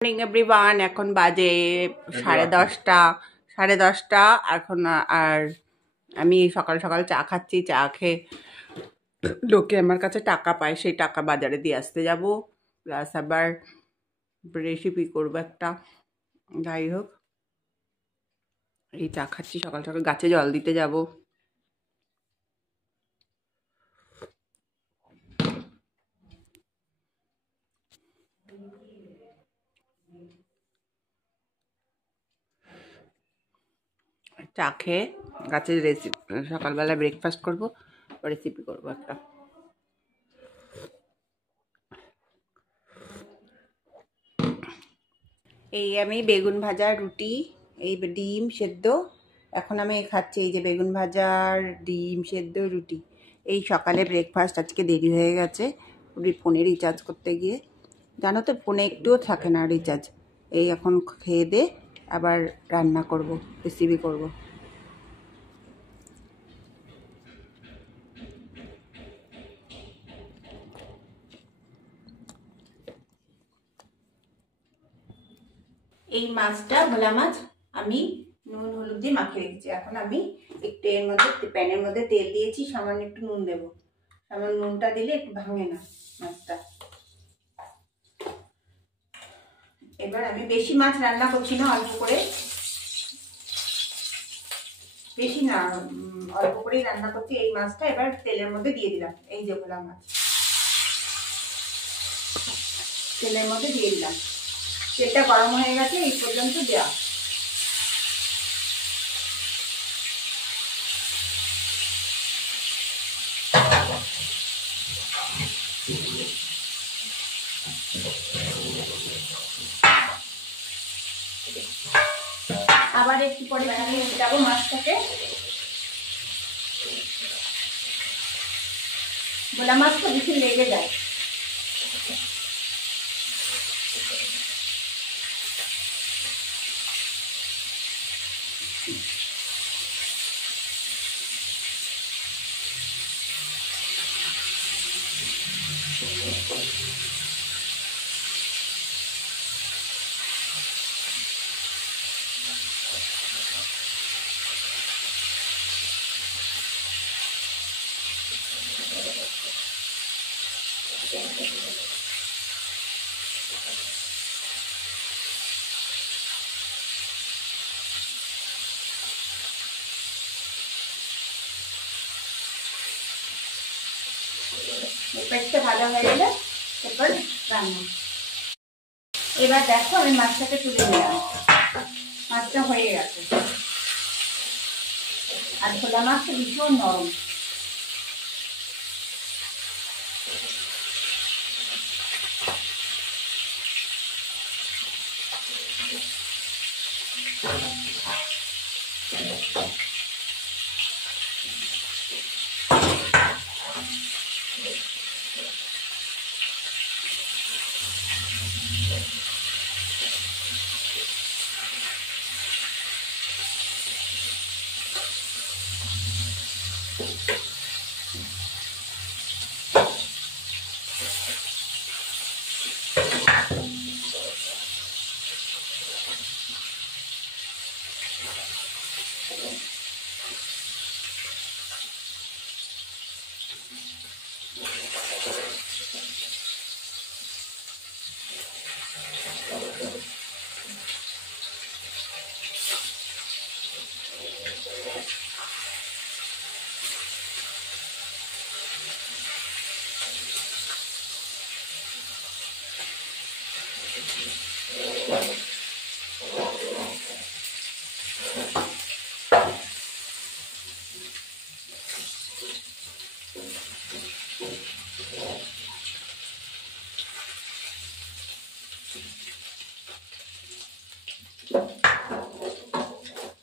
Morning everyone, এখন বাজে 10:30। 10:30 এখন। আর আমি সকাল সকাল চা খাচ্ছি। চা খেয়ে লোকে আমার কাছে টাকা পায়, সেই টাকা বাজারে দিয়ে আসতে যাব, প্লাস আবার রেসিপি করবো একটা। যাই হোক, এই চা খাচ্ছি, সকাল সকাল গাছে জল দিতে যাব। চা খেয়ে গাছের রেসিপি, সকালবেলা ব্রেকফাস্ট করব, রেসিপি করবো একটা। এই আমি বেগুন ভাজা, রুটি, এই ডিম সেদ্ধ, এখন আমি খাচ্ছি। এই যে বেগুন ভাজা, ডিম সেদ্ধ, রুটি। এই সকালে ব্রেকফাস্ট। আজকে দেরি হয়ে গেছে ফোনে রিচার্জ করতে গিয়ে। জানো তো, ফোনে একটুও থাকে না রিচার্জ। এই এখন খেয়ে দে আবার রান্না করব, রেসিপি করব। এই মাছটা, ভোলা মাছ, আমি নুন হলুদ দিয়ে মাখিয়ে রেখেছি। এখন আমি একটু এর মধ্যে, প্যানের মধ্যে তেল দিয়েছি, সামান্য একটু নুন দেবো। সামান্য নুনটা দিলে একটু ভাঙে না মাছটা। এবার আমি বেশি মাছ রান্না করছি না, অল্প করে, বেশি না, অল্প করেই রান্না করছি। এই মাছটা এবার তেলের মধ্যে দিয়ে দিলাম। এই যে ভোলা মাছ তেলের মধ্যে দিয়ে দিলাম। তেলটা গরম হয়ে গেছে, এই পর্যন্ত দেওয়া। আবার একটু পরে নামিয়ে যাবো মাছটাকে। ভোলা মাছ তো বেশি লেগে যায়। পেঁয়াজটা ভাজা হয়ে গেলে এরপর রান্না। এবার দেখো, আমি মাছটাকে তুলে নিলাম। মাছটা হয়ে গেছে। আর ভোলা মাছটা ভীষণ নরম।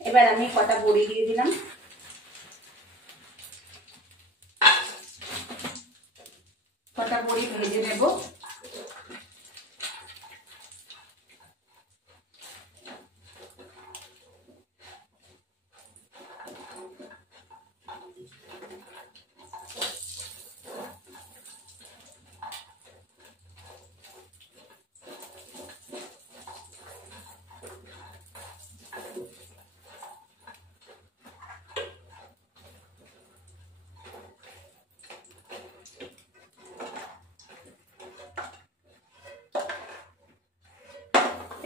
এবার আমি কটা বড়ি দিয়ে দিলাম। কটা বড়ি ভেজে নেব।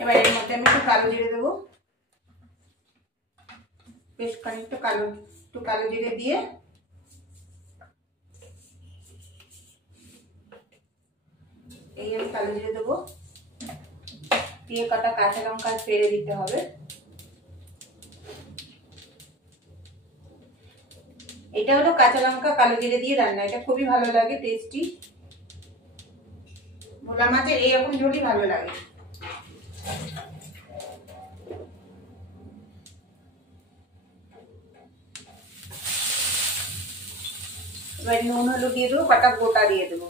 এবার এর মধ্যে আমি একটু কালো জিরে দেবো, বেশ খানিকটা কালো জিরে দিয়ে এই আমি কালো জিরে দেবো, দিয়ে কটা কাঁচা লঙ্কা ফেড়ে দিতে হবে। এটা হলো কাঁচা লঙ্কা কালো জিরে দিয়ে রান্না, এটা খুবই ভালো লাগে, টেস্টি। ভোলা মাছের এইরকম ঝোলই ভালো লাগে। এবার নুন হলুদ দিয়ে দেবো, কটা গোটা দিয়ে দেবো।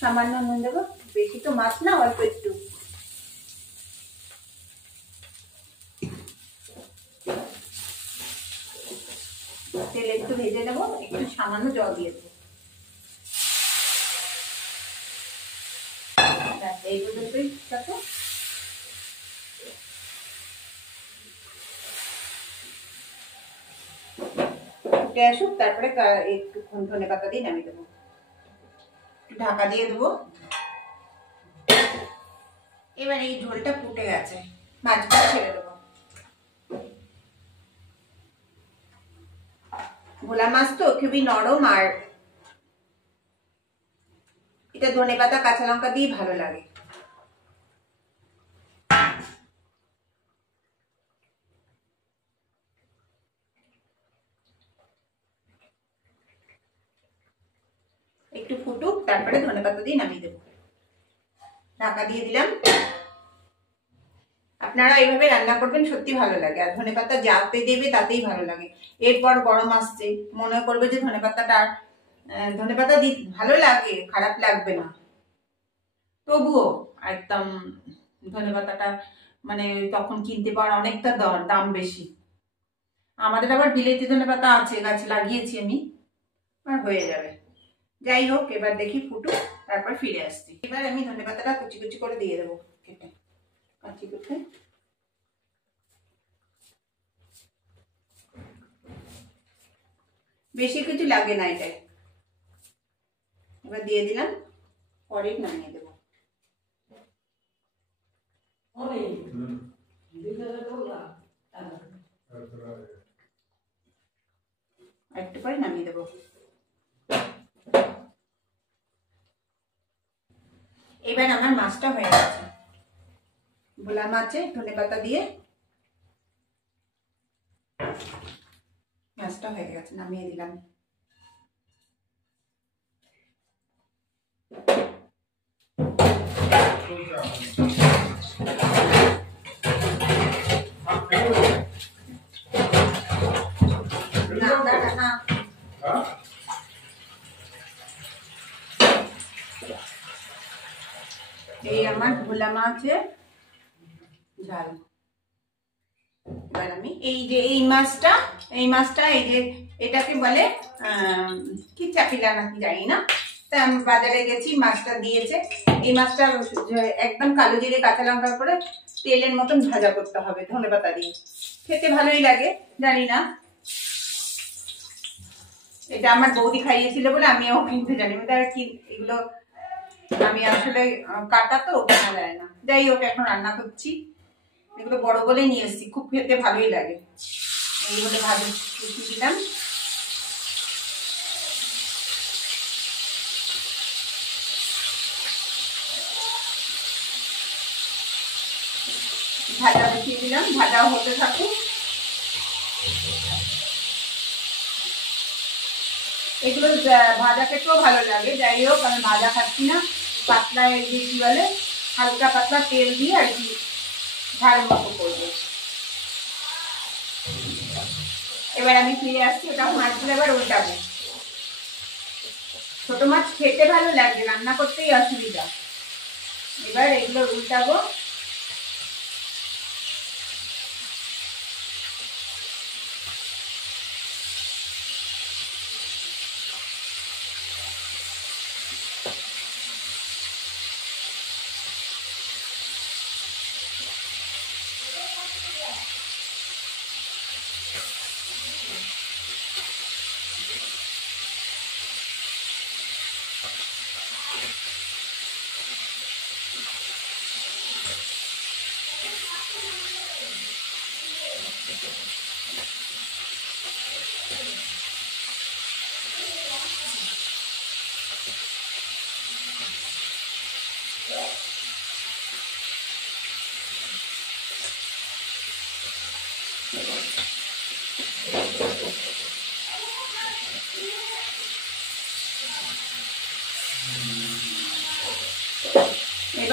সামান্য নুন দেবো, বেশি তো মাছ না, অল্প একটু। তেল একটু ভেজে নেবো, একটু সামান্য জল দিয়ে দেবো। এই পর্যন্তই থাকো। ফুটে আসুক, তারপরে একটু ধনেপাতা দিয়ে নামিয়ে দেবো। ঢাকা দিয়ে দেবো। এবার এই ঝোলটা ফুটে গেছে, মাছগুলো ছেড়ে দেবো। ভোলা মাছ তো খুবই নরম, আর এটা ধনেপাতা কাঁচা লঙ্কা দিয়ে ভালো লাগে। একটু ফুটুক, তারপরে ধনেপাতা দিয়ে নামিয়ে দেবো। ঢাকা দিয়ে দিলাম। আপনারা এইভাবে রান্না করবেন, সত্যি ভালো লাগে। আর ধনেপাতা যাতে দেবে তাতেই ভালো লাগে। এরপর গরম আসছে, মনে করবে যে ধনেপাতা ভালো লাগে, খারাপ লাগবে না, তবুও একদম ধনেপাতাটা মানে তখন কিনতে পাওয়ার অনেকটা দাম বেশি। আমাদের আবার বিলেতি ধনেপাতা আছে, গাছ লাগিয়েছি আমি, আর হয়ে যাবে। যাই হোক, এবার দেখি ফুটুক, তারপর ফিরে আসছি। এবার আমি ধনেপাতাটা কুচি কুচি করে দিয়ে দেবো, কেটে কাঁচি কুচি। বেশি কিছু লাগে না এটাই। এবার দিয়ে দিলাম, পরে নামিয়ে দেবো। একটু পরে নামিয়ে দেবো। এবার আমার মাছটা হয়ে গেছে। ভোলা মাছে ধনেপাতা দিয়ে মাছটা হয়ে গেছে, নামিয়ে দিলাম। এই আমার ভোলা মাছের ঝাল। এবার আমি এই মাছটা এই যে এটাকে বলে কি চাপিলা নাকি জানি না, তা আমি বাজারে গেছি, মাছটা দিয়েছে। এই মাছটা একদম কালো জিরে কাঁচা লঙ্কা করে তেলের মতন ভাজা করতে হবে ধনেপাতা দিয়ে, খেতে ভালোই লাগে। জানি না, এটা আমার বৌদি খাইয়েছিল বলে আমিও কিনতে জানি। এগুলো আমি আসলে কাটা তো কেনা যায় না। যাই হোক, এখন রান্না করছি, এগুলো বড় বলেই নিয়ে এসেছি, খুব খেতে ভালোই লাগে। এইগুলো ভালো কুচি দিলাম। ভাজা বসিয়ে দিলাম, ভাজা হতে থাকুক। এগুলো ভাজা খেতেও ভালো লাগে। যাই হোক, আমি ভাজা খাচ্ছি না, পাতলা কি বলে হালকা পাতলা তেল দিয়ে আর কি ঝাল মতো করবো। এবার আমি ফিরে আসছি, ওটা মাছগুলো এবার উল্টাবো। ছোট মাছ খেতে ভালো লাগে, রান্না করতেই অসুবিধা। এবার এগুলো উল্টাবো।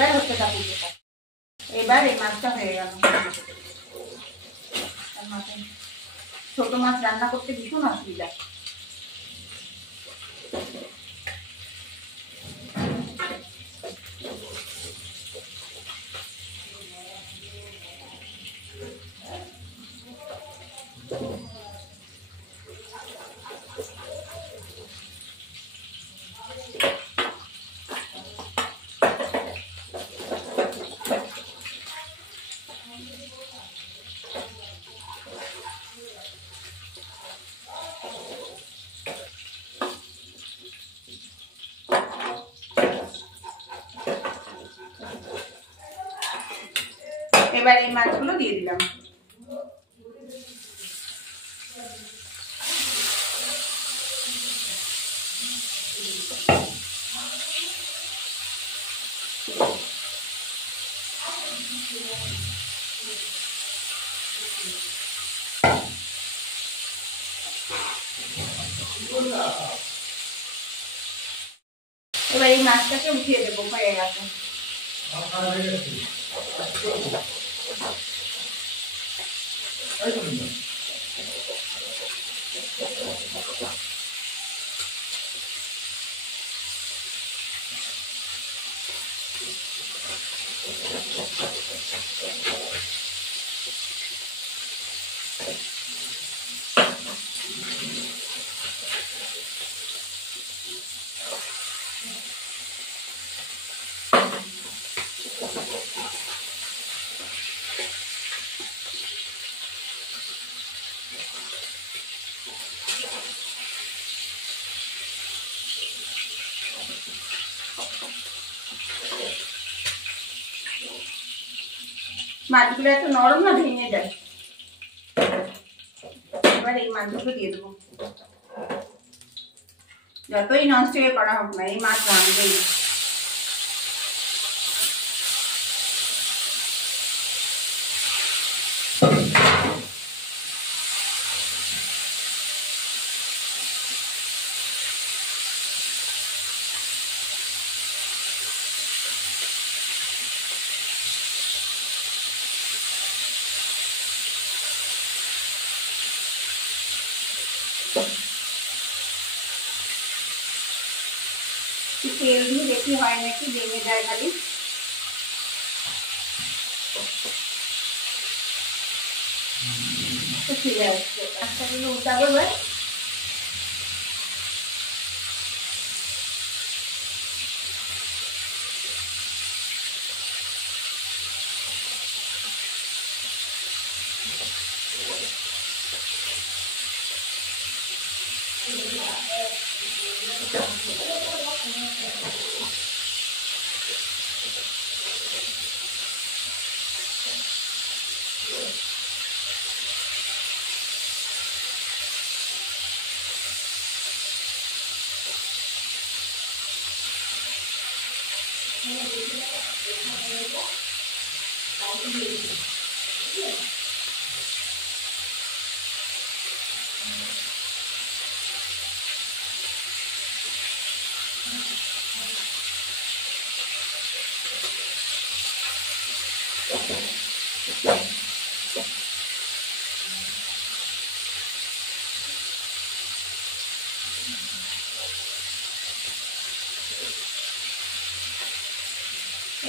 এবার হচ্ছে থাকুক এটা। এবার এই মাছটা হয়ে গেল। ছোট মাছ রান্না করতে ভীষণ অসুবিধা। এবার এই মাছগুলো দিয়ে দিলাম। এবার এই মাছটাকে উঠিয়ে দেবো, হয়ে গেছে। মাছগুলো এত নরম না, ভেঙে যায়। এবার এই মাছগুলো দিয়ে দেবো। যতই ননস্টিকে করা হোক না, এই মাছ ভাঙবেই। তেল দিয়ে বেশি হয় নাকি, ভেঙে যায় খালি। ঠিক আছে, একটা দিন উল্টাবো।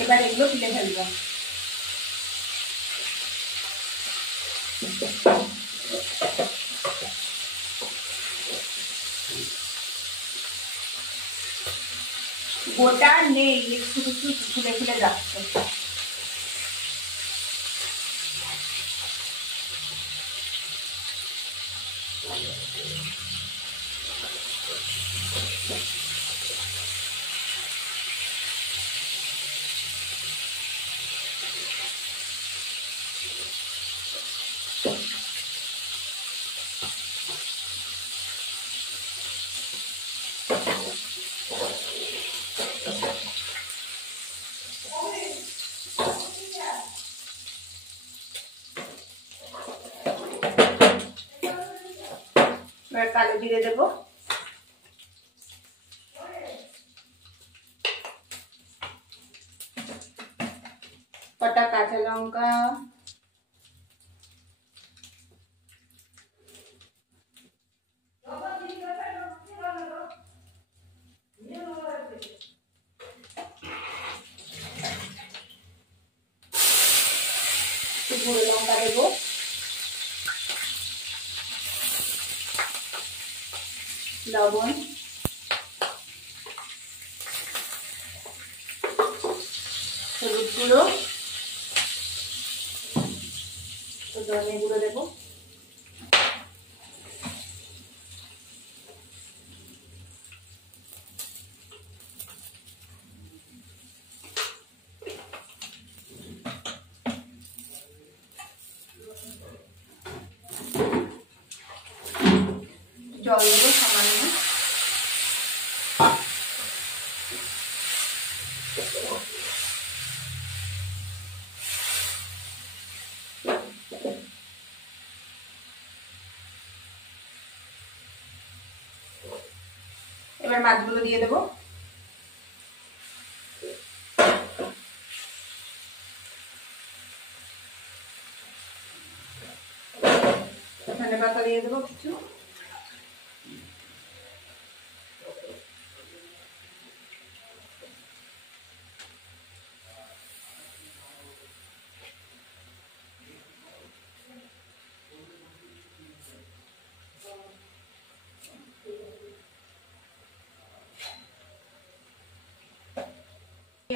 এবার এগুলো তুলে ফেলবো। গোটা নেই, একটু একটু ফুলে ফুলে যাচ্ছে। কালো জিরে দেবো। কটা কাঁচা লঙ্কা, গুঁড়ো লঙ্কা দেবো, লবণ, হলুদ গুঁড়ো, ধনে গুঁড়ো দেবো, জল দেবো সামান্য, এবার মাছগুলো দিয়ে দেবো। ধনে পাতা দিয়ে দেবো কিছু,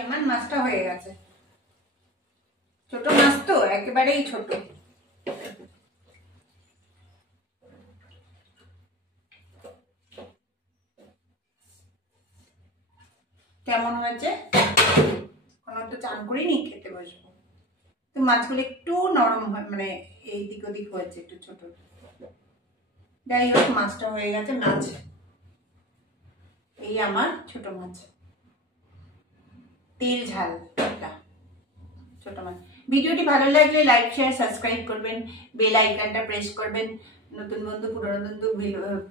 আমার মাছটা হয়ে গেছে। ছোট মাছ তো, একেবারেই ছোট। কেমন হয়েছে? কোনো তো চান করিনি, খেতে বসবো। তো মাছগুলো একটু নরম হয়, মানে এই দিক ওদিক হয়েছে, একটু ছোট। যাই হোক, মাছটা হয়ে গেছে। মাছ এই আমার ছোট মাছ, তেল ঝাল ছোট মাছ। ভিডিওটি ভালো লাগলে লাইক শেয়ার সাবস্ক্রাইব করবেন, বেল আইকনটা প্রেস করবেন। নতুন বন্ধু পুরনো বন্ধু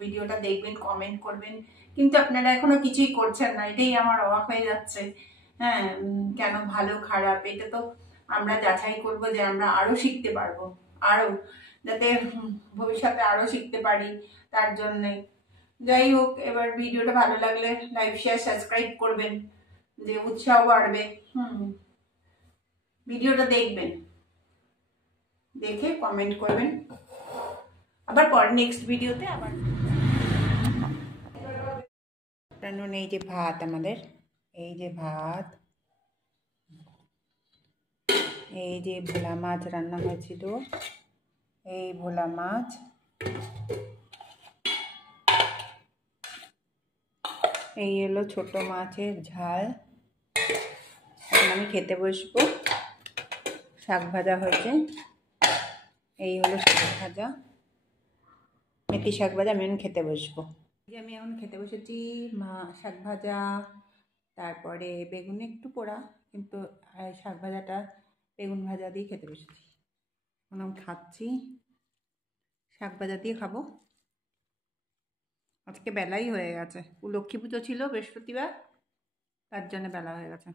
ভিডিওটা দেখবেন, কমেন্ট করবেন, কিন্তু আপনারা এখনো কিছুই করছেন না। এটাই আমার অবাক হয়ে যাচ্ছে। হ্যাঁ, কেন ভালো খারাপ এটা তো আমরা যাচাই করব, যে আমরা আরো শিখতে পারবো, আরো যাতে ভবিষ্যতে আরো শিখতে পারি, তার জন্যে। যাই হোক, এবার ভিডিওটা ভালো লাগলে লাইক শেয়ার সাবস্ক্রাইব করবেন, যে উৎসাহ বাড়বে। ভিডিওটা দেখবেন, দেখে কমেন্ট করবেন। আবার পর নেক্সট ভিডিওতে আবার। এই যে ভাত, আমাদের এই যে ভাত, এই যে ভোলা মাছ রান্না হয়েছিল, এই ভোলা মাছ, এই হলো ছোট মাছের ঝাল। এখন আমি খেতে বসবো। শাক ভাজা হয়েছে, এই হলো শাক ভাজা, মেথি শাক ভাজা। আমি এখন খেতে বসবো। আমি এখন খেতে বসেছি। শাক ভাজা, তারপরে বেগুন একটু পোড়া, কিন্তু শাক ভাজাটা বেগুন ভাজা দিয়ে খেতে বসেছি। এখন আমি খাচ্ছি, শাক ভাজা দিয়ে খাবো। আজকে বেলাই হয়ে গেছে, লক্ষ্মী পুজো ছিল বৃহস্পতিবার, তার জন্য বেলা হয়ে গেছে।